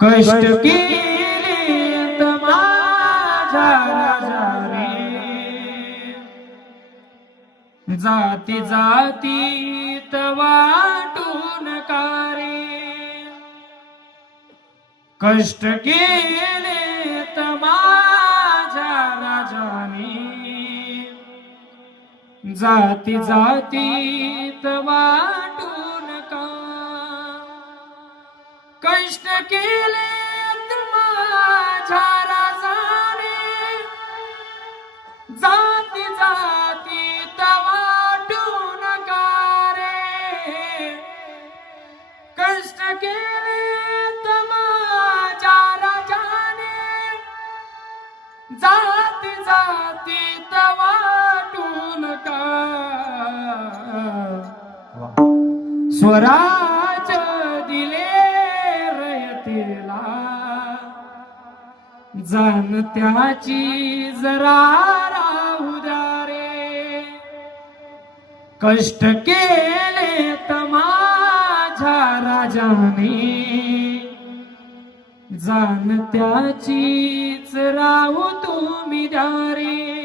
कष्ट केले तर माझ्या राजा रे, जाती जातीत वाटून रे. कष्ट केले तर माझ्या राजाने, जाती जातीत वाटून का. कष्ट केले तर माझ्या राजाने, जाती जातीत वाटून का रे. कष्ट केले तर माझ्या राजाने, जाती जातीत वाटून का. स्वराज दिले रयतेला, जाण त्याची जरा राहू द्या रे. कष्ट केले तर माझ्या राजाने, जाण त्याचीच राहू तुम्ही द्या रे.